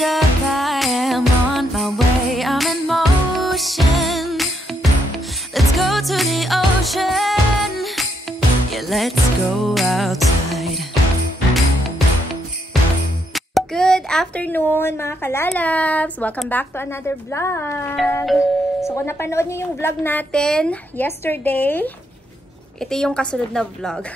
up, I am on my way. I'm in motion. Let's go to the ocean. Yeah, let's go outside. Good afternoon mga kalalabs! Welcome back to another vlog! So kung napanood niyo yung vlog natin yesterday, ito yung kasunod na vlog.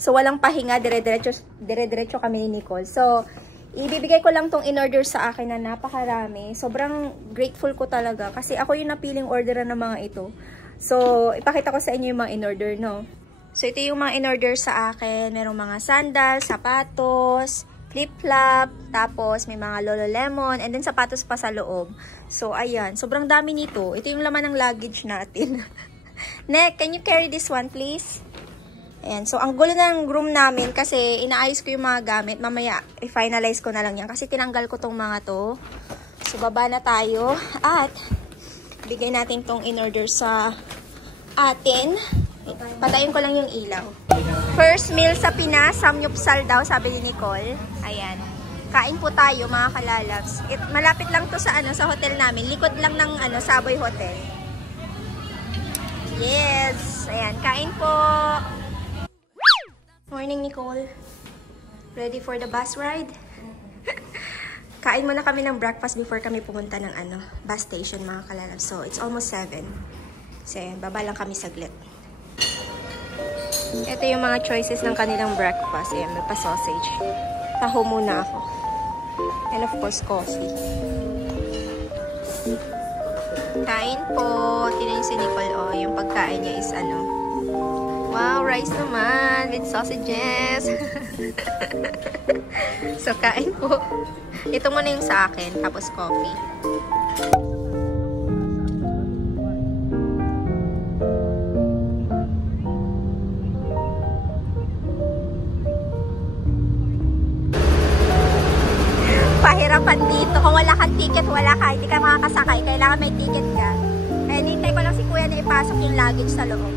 So walang pahinga, dire-diretso kami ni Nicole. So ibibigay ko lang tong in-order sa akin na napakarami. Sobrang grateful ko talaga kasi ako yung napiling orderan ng mga ito. So ipakita ko sa inyo yung mga in-order, no? So ito yung mga in-order sa akin. Merong mga sandals, sapatos, flip-flop, tapos may mga Lululemon, and then sapatos pa sa loob. So, ayan. Sobrang dami nito. Ito yung laman ng luggage natin. Nek, can you carry this one, please? Ayan. So, ang gulo ng room namin kasi inaayos ko yung mga gamit. Mamaya, i-finalize ko na lang yan kasi tinanggal ko tong mga to. So, baba na tayo. At, bigay natin tong in-order sa atin. Patayin ko lang yung ilaw. First meal sa Pinas, samyupsal daw, sabi ni Nicole. Ayan. Kain po tayo, mga kalalabs. Malapit lang to sa sa hotel namin. Likod lang ng Savoy Hotel. Yes. Ayan, kain po. Morning, Nicole. Ready for the bus ride? Kain muna kami ng breakfast before kami pumunta ng bus station, mga kalalabs. So, it's almost 7. So, ayan, baba lang kami saglit. Ito yung mga choices ng kanilang breakfast. Ayan, may pa-sausage. Taho muna ako. And of course, coffee. Kain po. Tingnan si Nicole, oh, yung pagkain niya is wow, rice naman with sausages. So, kain po. Ito muna yung sa akin, tapos coffee. Pahirapan dito. Kung wala kang ticket, wala ka. Hindi ka makakasakay. Kailangan may ticket ka. Kaya nintay ko lang si kuya na ipasok yung luggage sa loob.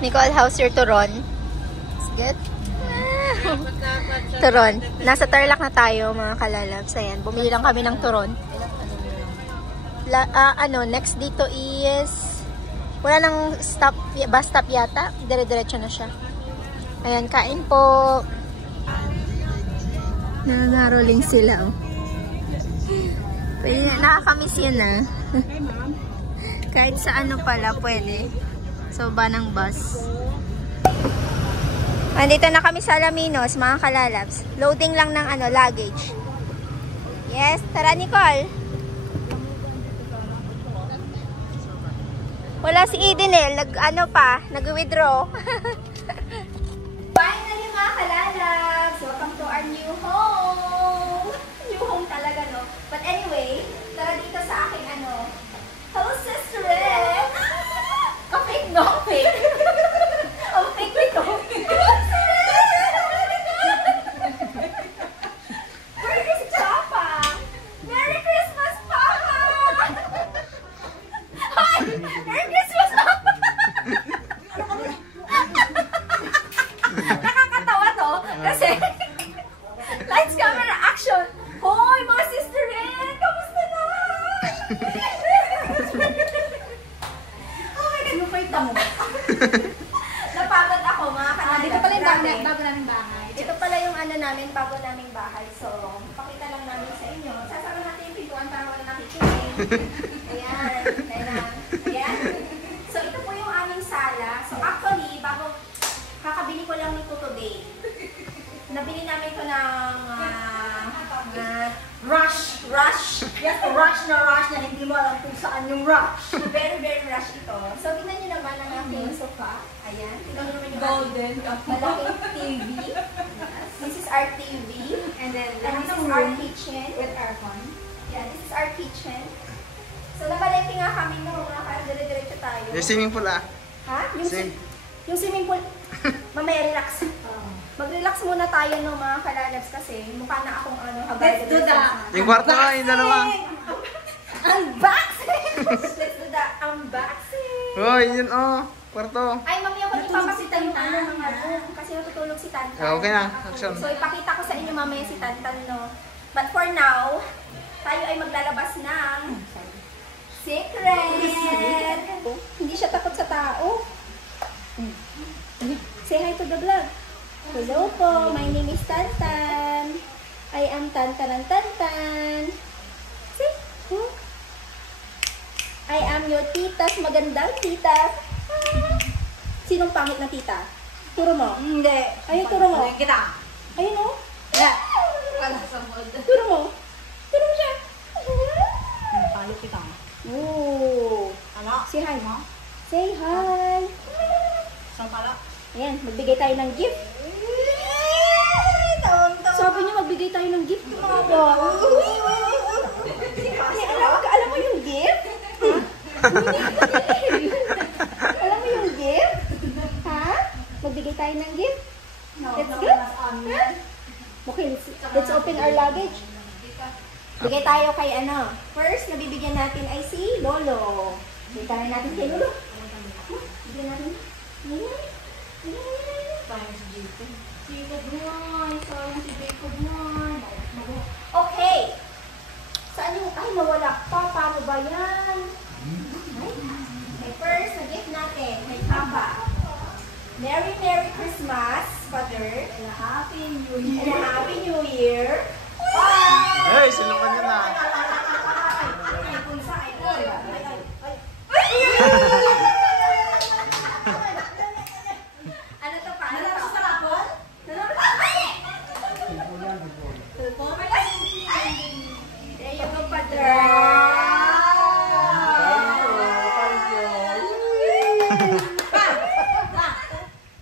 Nicole, how's your turon? It's good? Turon. Nasa Tarlac na tayo, mga kalalabs. Ayan, bumili lang kami ng turon. Next dito is wala nang stop, bus stop yata. Dire-diretso na siya. Ayan, kain po. Nanaroling sila, oh. Nakakamiss yun, ah. Kahit sa pala, pwede. So, ba ng bus. Andito na kami sa Alaminos, mga kalalabs. Loading lang ng luggage. Yes, tara Nicole. Wala si Edenel, nag-withdraw. Finally, mga kalalabs, welcome to our new home. New home talaga, no? But anyway, tara dito sa aking hello, sister. Fake, no fake. Oh, fake nito. Merry Christmas, Papa! Merry Christmas, Papa! Hi! Merry Christmas, Papa! bahay. So, pakita lang namin sa inyo. Sasara natin yung pintuan para wala nakikinig. Ayan. Ayan. So, ito po yung aming sala. So, actually, bago kakabili ko lang nito today. Nabili namin ito ng rush. Yes, rush na hindi mo alam kung saan yung rush. Very, very rush ito. So, tingnan nyo naman ang aking sofa. Ayan. Tingnan nyo naman yung Golden. malaking TV. This is our TV. And then, this is our kitchen. With aircon. Yeah, this is our kitchen. So, nabalente nga kami no, mga dire-diretso tayo. Yung swimming pool ah. Ha? Yung swimming pool. Mamaya, relax. Mag-relax muna tayo no, mga kalalabs kasi mukha na akong habay. Let's do that. Yung kwarto ah, yung dalawa. Unboxing! Let's do the unboxing! Oh, yun oh. Kwarto. Ay, mamaya ko ipapakita yung mga room kasi natutulog si Tantan. Okay na, action. So, ipakita ko sa inyo mamaya si Tantan, no? But for now, tayo ay maglalabas ng secret! Hindi siya takot sa tao. Say hi to the vlog. Hello po, my name is Tantan. I am Tantan. See? I am your titas, magandang titas. Sinong pangit na tita? Turo mo. Hindi. Ayun, turo mo. Kita. Ayun o. Yeah. Wala sa mood. Turo mo. Turo mo siya. Palo kita. Ooh. Ano? Say hi mo. Say hi. Isang palo. Ayan, magbigay tayo ng gift. Sabi niyo magbigay tayo ng gift. Alam mo yung gift? Alam mo yung gift? Ha? Magbigay tayo ng gift? Let's go. Okay, let's open our luggage. Bigay tayo kay ano. First, nabibigyan natin ay si Lolo. Bigyan natin kay Lolo. Bigyan natin. Jacob naman. Sayang si Jacob naman. Okay. Saan yung... Ay, nawala pa. Paano ba yan? Okay, first, na-gift natin kay Papa. Merry Christmas, Father. And a Happy New Year. And a Happy New Year. Hey, sinukan yun ah. Ano to pa? Ano to? Sa lapon? There you go, Father.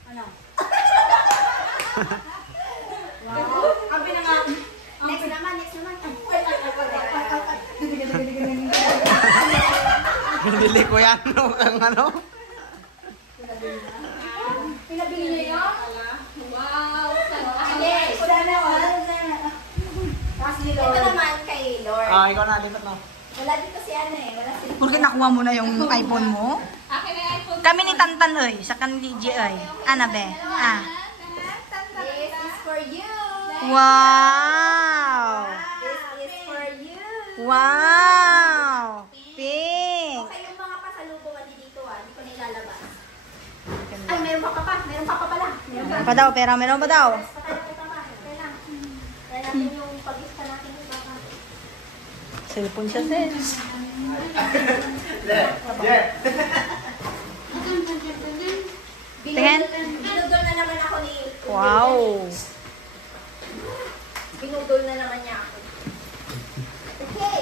Ano? Ang pinanga... Next naman. Binili ko yan. Ang ano? Pinabili niyo yun? Wow! Hindi. Ito naman kay Lord. Ah, ikaw na dito no. Wala dito si ano eh. Wala si... Porque nakuha mo na yung iPhone mo? Akin na iPhone. Kami ni Tantan oy, sa kan DJ oy. Ana be? Ah. This is for you. Wow! This is for you. Wow! Pink! Okay, yung mga pasalubong dito hindi ko na ilalabas. Ay, meron pa pala. Meron pa pala. Meron pa daw, pera meron pa daw. Kaya natin yung pag-isa natin yung baka. Cellphone siya, sis. Tingin. Binudol na naman ako ni... Wow! Binudol na naman niya ako. Okay.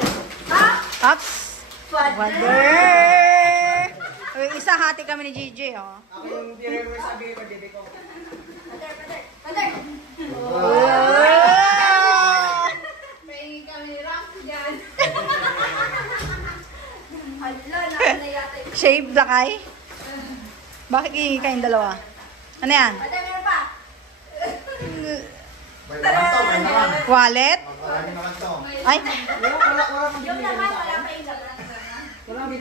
Ha? Ups! Father! Water! Uy, isa hati kami ni JJ, oh. Ako yung dinner sabi ko, baby ko. Father! May camera dyan. Hala, na yata yung... Shave na kay? Bakit ihingi kayong dalawa? Ano yan? Father, meron pa! May naman to, may naman. Wallet? Marami naman to. Ay! Wala Yung naman, wala pa yung laban. Wala marami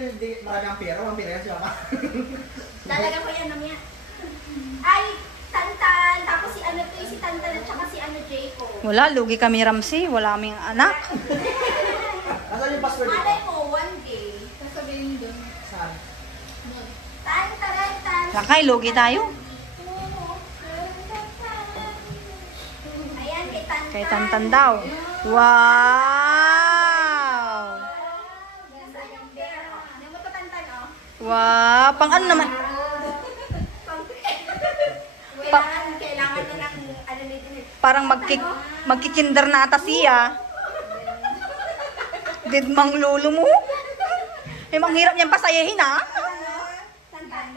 ang pera, ang pera siya ba? Dalaga ko yan mamaya. Ay, Tantan! Tapos si ano to, si Tantan at saka si ano, Jacob. Wala, lugi kami Ramsey. Wala kaming anak. Nasaan yung password dito? Malay mo, one day. Sasabihin doon. Saan? Tan. Lakay, lugi tayo. Ayan, kay Tantan. Kay Tantan daw. Wow! Ano mo to tantan, oh? Wow! Pang ano naman? Kailangan na ng ano nito. Parang magkikinder na ata siya. Didmang lolo mo. Eh, mang hirap niyang pasayahin, ha? Tantan.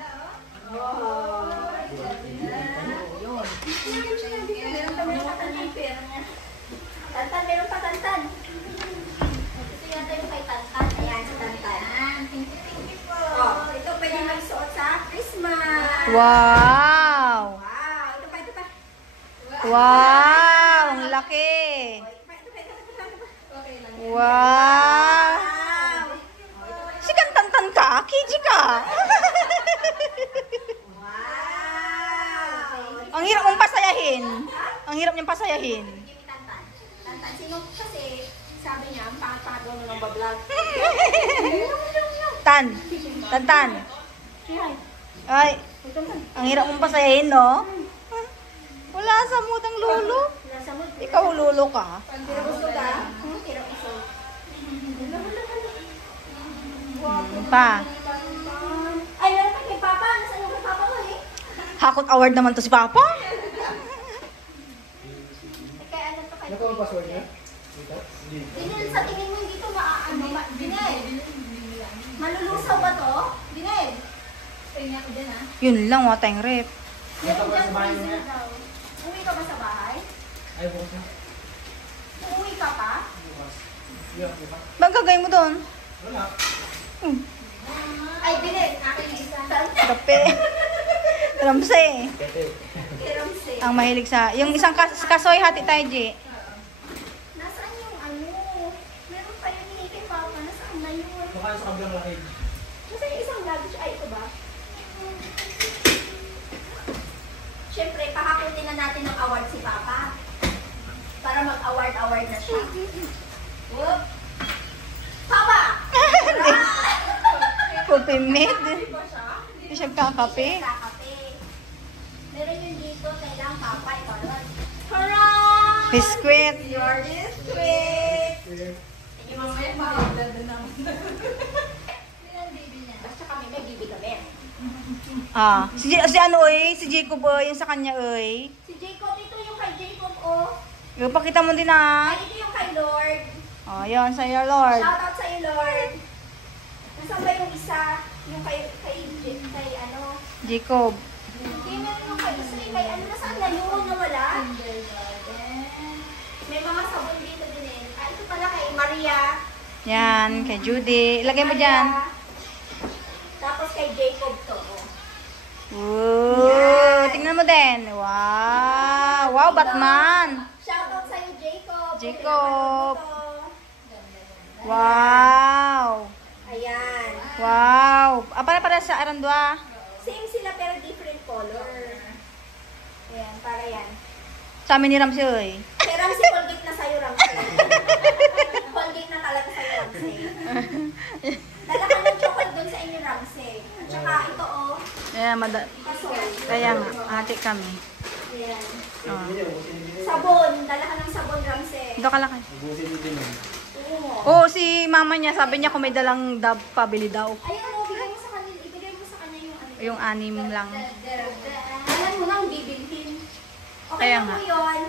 Tantan, meron pa tantan. Ito yata yung kay tantan. Ayan, si tantan. Oh, ito pwede magsuot sa Christmas. Wow! Wow, ito pa. Wow! Ang laki! Wow! Si Tantan ka? Kiji ka? Ang hirap mong pasayahin. Ang hirap niyang pasayahin. Tantan. Tantan, sino kasi sabi niya, ang pangat-pangat mo nung bablog. Tantan. Ay, ang hirap mong pasayahin, no? Wala sa mutang lolo. Nasa mo. Ikaw lolo ka. Tira gusto ka? Tira gusto. Pa. Ay, meron pa kay Papa. Nasaan yung kay Papa mo eh? Hakot award naman to si Papa. Kaya ano to kay Ano po ang password niya? Dito? Dinel, sa tingin mo dito Dinel. Malulusaw ba to? Dinel. Tingnan ko din ah. Yun lang, watang rep. Meron Dito ba dyan sa bahay freezer niya? daw. Uwi ka ba sa bahay? Ay, bukas na. Uuwi ka pa? Bukas. Yun, di ba? Bang gagawin mo doon? Wala. Ay, Dinel. Akin isa. Kape. Ramse. Tiramsi. Ang mahilig sa... Yung isang kasoy hati tayo, G. Nasaan yung ano? Meron pa yun ni kay Papa. Nasaan na yun? Baka sa kabilang laki. Nasaan yung isang luggage? Ay, ito ba? Siyempre, pahakutin na natin ng award si Papa. Para mag-award na siya. Whoop! Papa! Pupimid. Di ba siya? Hindi siya kakape. Kakape. Meron yun dito, kailangan Papa. Ikaw naman. Hurrah! Biskwit. Your biscuit! Sige, mamaya makakaganda naman. Basta kami, may bibi kami. Ah, si ano eh, si Jacob yung sa kanya eh. Si Jacob, ito yung kay Jacob, oh. Yung pakita mo din ah. Ay, ito yung kay Lord. Oh, yun, sa iyo, Lord. Shout out sa iyo, Lord. Nasaan ba yung isa? Yung kay ano? Jacob. Hindi, meron yung kay isa. Kay ano, nasaan na yun? Nawala? May mga sabon dito din eh. Ah, ito pala kay Maria. Yan, kay Judy. Ilagay mo dyan. Tapos kay Jacob to. Oh. Ooh, tingnan mo din. Wow. Wow, Batman. Shout out sa iyo, Jacob. Jacob. Wow. Ayan. Wow. Ah, para sa Arandua. Same sila pero different color. Ayan, para yan. Sa amin ni Ramsey eh. Kay Ramsey, Colgate na sa'yo, Ramsey. Colgate na talaga sa'yo, Ramsey. Dala ka ng chocolate doon sa inyo, Ramsey. At saka ito, oh, Ayan, kasoy. kaya nga, ate kami. Ayan. Oh. Sabon. Dala ka ng sabon, Ramsey. Ito ka laki. Ubusin mo din yun. Oo. Oo, si mama niya, sabi niya kung may dalang dab, pabili daw. Ayun, oh, bigay mo sa kanila. Ibigay mo sa kanya yung ano. Yung 6 lang. Alam mo nang bibilhin. Okay Kaya na nga. po yun.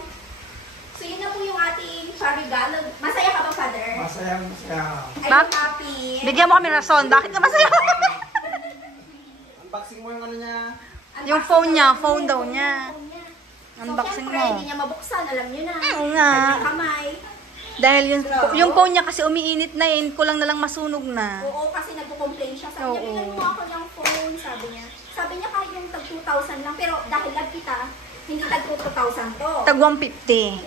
So, yun na po yung ating regalo. Masaya ka ba, Father? Masaya. Are Bak- you happy? Bigyan mo kami rason. Bakit ka masaya? Unboxing mo yung ano niya. Yung phone niya, phone daw niya. So, Unboxing syempre, mo. hindi niya mabuksan. Alam niyo na. Oo nga. Kanyang kamay. Dahil yung phone niya kasi umiinit na yun, kulang na lang masunog na. Oo, kasi nagko-complain siya. Sabi niya, Oo. bigyan mo ako ng phone. Sabi niya. Sabi niya kahit yung tag 2,000 lang. Pero dahil lang kita, hindi tag 2,000 to. Tag 150.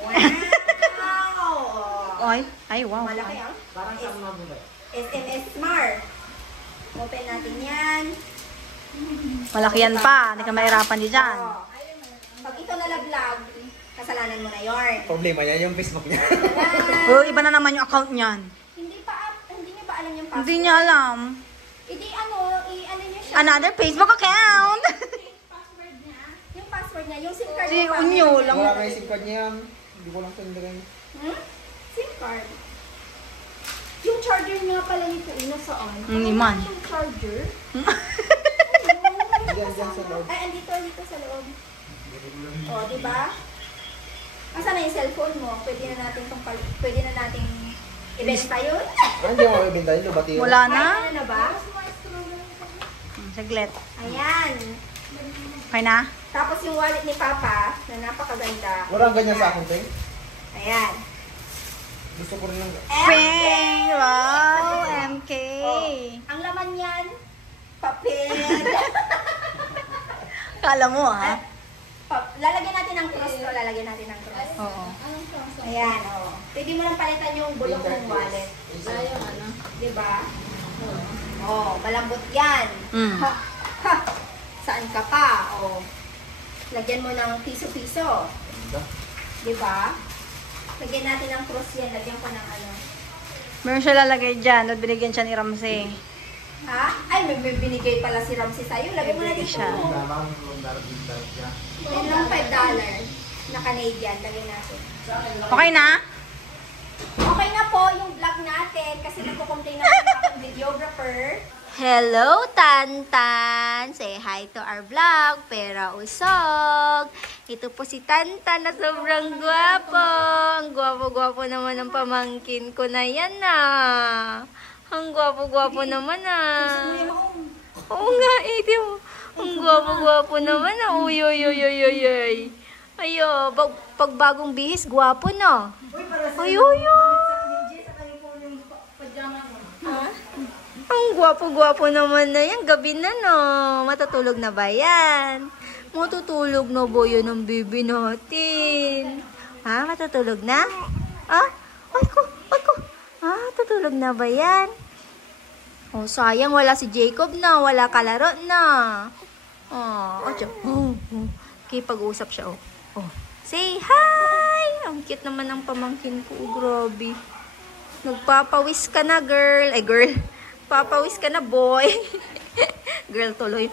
Wow! Ay, wow. Malaki ah. Parang sa mga buhay. SMS Smart. Open natin yan. Malaki yan pa. Hindi ka mahirapan di dyan. Oh. Pag ito nalaglag, kasalanan mo na yorn. Problema niya yung Facebook niya. Oh, iba na naman yung account niyan. Hindi niyo ba alam yung password? Hindi niya alam. Hindi ano niyo siya. Another Facebook account. Password niya. Yung password niya, yung SIM card Si mo, Unyo lang. Wala may SIM card niya yan. Hindi ko lang tindigan. SIM card. Yung charger nga pala nito, nasaan? Hindi man. Yung charger? Diyan sa loob. Ay, andito sa loob. O, diba? Asan na yung cellphone mo? Pwede na natin ibenta yun? Hindi mo mabibinta yun, lubati yun. Wala na. Ay, ano na ba? Saglit. Ayan. Okay na? Tapos yung wallet ni Papa, na napakaganda. Walang ganyan sa akin, Teng. Ayan. Gusto ko rin lang. Ping! Wow! MK! Ang laman yan, papel. Kala mo ha? Lalagyan natin ng cross to, lalagyan natin ng cross. Oo. Ayan, o. Pwede mo lang palitan yung bulok ng wallet. Ayaw, ano? Diba? O, malambot yan. Mm. Ha, ha. Saan ka pa? O, lagyan mo ng piso-piso. Diba? Lagyan natin ng cross yan. Lagyan ko ng ano. Meron siya lalagay dyan. At binigyan siya ni Ramsey. Ha? Ay, may binigay pala si Ramsey sa'yo. Lagyan mo na dito. Siya. Yan lang $5 na Canadian. Lagyan natin. Okay na? Okay na po yung vlog natin kasi nagko-complain na yung aking videographer. Hello, Tantan! Say hi to our vlog, Pera Usog! Ito po si Tantan na sobrang gwapo! Ang gwapo-gwapo naman ng pamangkin ko na yan Ang gwapo-gwapo naman Oo nga, di mo. Ang gwapo-gwapo naman Uy, uy, uy, uy, uy, uy. Ayo, pag bagong bihis, gwapo na. Uy, uy, uy. Ang gwapo-gwapo naman na yan. Gabi na, no? Matutulog na ba yan? Matutulog na ba yun ang baby natin? Ha? Matutulog na? Ah? Ay ko. Tutulog na ba yan? Oh, sayang. Wala si Jacob na. Wala kalaro na. Okay, pag-uusap siya, Say hi! Ang cute naman ng pamangkin ko. Grabe. Nagpapawis ka na, girl. Ay, girl. Papawis ka na, boy. Girl tuloy.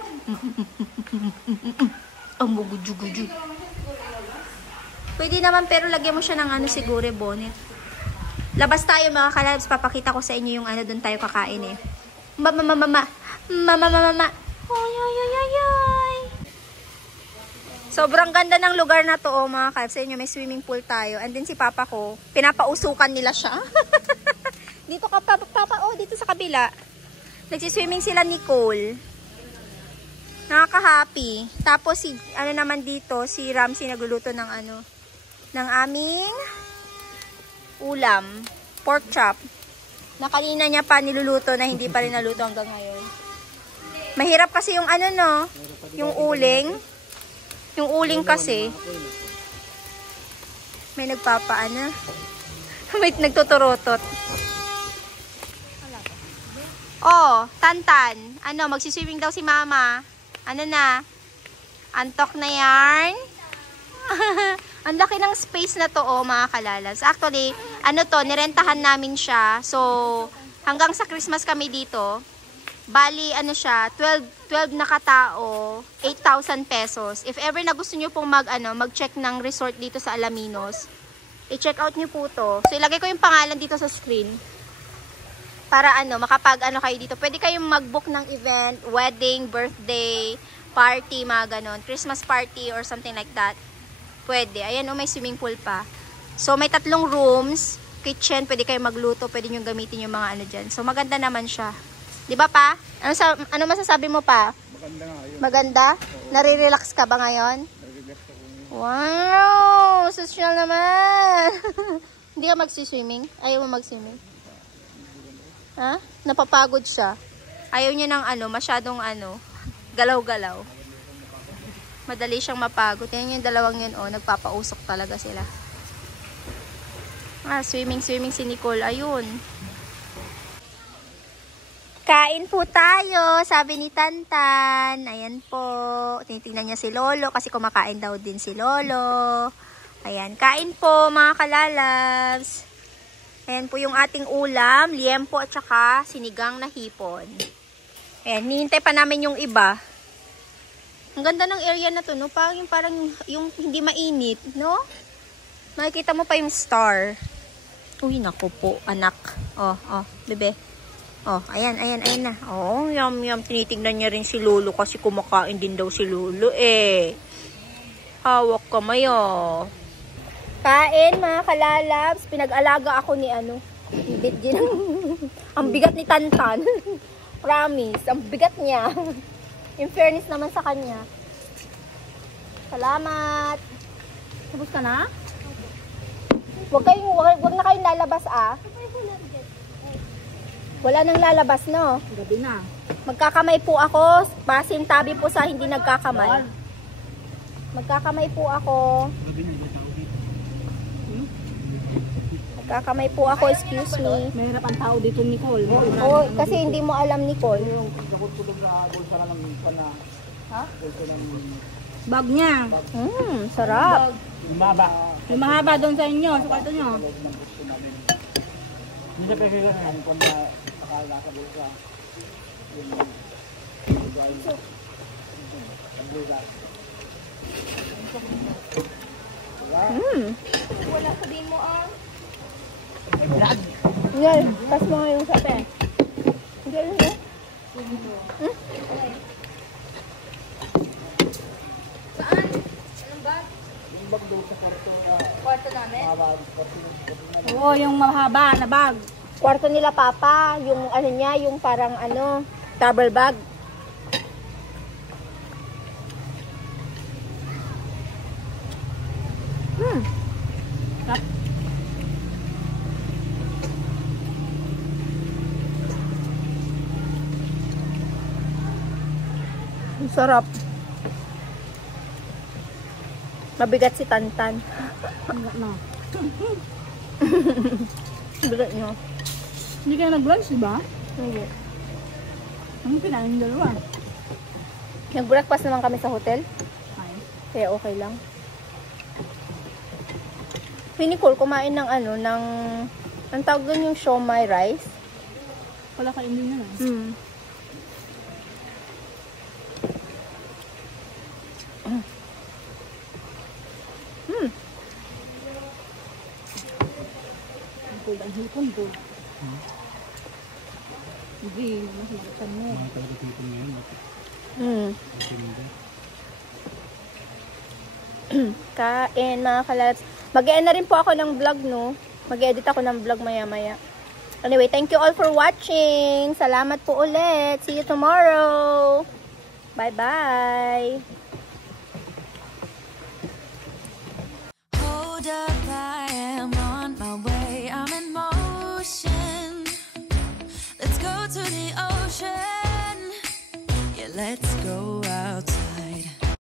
Ang gugu-gugu. Pwede naman, pero lagyan mo siya ng ano siguro, bonnet. Labas tayo, mga kalabs. Papakita ko sa inyo yung ano, doon tayo kakain eh. Mama. Oy. Sobrang ganda ng lugar na to, mga kalabs. Sa inyo, may swimming pool tayo. And then si Papa ko, pinapausukan nila siya. Dito ka, Papa, dito sa kabila. Nagsiswimming sila Nicole. Nakaka-happy. Tapos si ano naman dito, si Ramsey nagluluto ng ano, ng aming ulam, pork chop. Na kanina niya pa niluluto na hindi pa rin naluto hanggang ngayon. Mahirap kasi yung ano no, yung uling. Yung uling kasi may nagpapaano. May nagtuturotot. Oh, Tantan. Ano, magsiswimming daw si Mama. Ano na? Antok na yarn? Ang laki ng space na to, mga kalalas. Actually, ano to, nirentahan namin siya. So, hanggang sa Christmas kami dito. Bali, ano siya, 12 na katao, 8,000 pesos. If ever na gusto nyo pong mag-check ng resort dito sa Alaminos, i-check out nyo po to. So, ilagay ko yung pangalan dito sa screen. Para makapag kayo dito. Pwede kayong mag-book ng event, wedding, birthday, party, mga ganon. Christmas party or something like that. Pwede. Ayan, may swimming pool pa. So, may 3 rooms, kitchen, pwede kayong magluto, pwede nyo gamitin yung mga dyan. So, maganda naman siya. Di ba pa? Ano masasabi mo pa? Maganda nga yun. Maganda? Nare-relax ka ba ngayon? Wow! Social naman! Hindi ka magsiswimming? Ayaw mo magswimming? Ha? Napapagod siya. Ayaw niya ng masyadong galaw-galaw. Madali siyang mapagod. Yan yung dalawang yun, nagpapausok talaga sila. Swimming si Nicole. Ayun. Kain po tayo, sabi ni Tantan. Ayan po. Tinitingnan niya si Lolo kasi kumakain daw din si Lolo. Ayan, kain po mga kalalabs. Ayan po yung ating ulam, liempo at saka sinigang na hipon. Ayan, hinihintay pa namin yung iba. Ang ganda ng area na to, no? Parang yung hindi mainit, no? Makikita mo pa yung star. Uy, naku po, anak. Oh, bebe. Oh, ayan na. Oh, yum. Tinitingnan niya rin si Lolo kasi kumakain din daw si Lolo eh. Hawak kamay oh. Kain mga kalalabs. Pinag-alaga ako ni ano. Ang bigat ni Tantan. Promise, ang bigat niya. In fairness naman sa kanya. Salamat. Tapos ka na? Wag na kayong lalabas ah. Wala nang lalabas no. Gabi na. Magkakamay po ako. Pasin tabi po sa hindi nagkakamay. Magkakamay po ako. Magkakamay po ako, excuse me. Mahirap ang tao dito, Nicole. Oh, kasi hindi mo alam, Nicole. Ha? Bag niya. Sarap. Yung mahaba doon sa inyo, sa kwarto nyo. Hindi siya pwede na kung akala ka doon sa Wala sa din mo ah. Yan, pas mo nga yung sape. Ganyan mo. Saan? Anong bag? yung bag doon sa kwarto. Kwarto namin? Oo, yung mahaba na bag. Kwarto nila Papa, yung ano niya, yung parang ano, travel bag. Ang sarap. Mabigat si Tantan. Enggak na. Bigat niyo. Hindi kayo nag-lunch, diba? Hindi. Ano kinain yung dalawa? Nag-breakfast naman kami sa hotel. Ay. Kaya okay lang. Si Nicole kumain ng ano, ng ang tawag doon yung siomai rice. Wala kain din yan. Ang cold ang hipon ko. Hindi, mas magatan mo. Kain mga kalabs. Mag-e-end na rin po ako ng vlog, no? Mag-edit ako ng vlog maya-maya. Anyway, thank you all for watching. Salamat po ulit. See you tomorrow. Bye-bye. Hold up, I am on my way. I'm in motion. Let's go to the ocean. Yeah, let's go outside.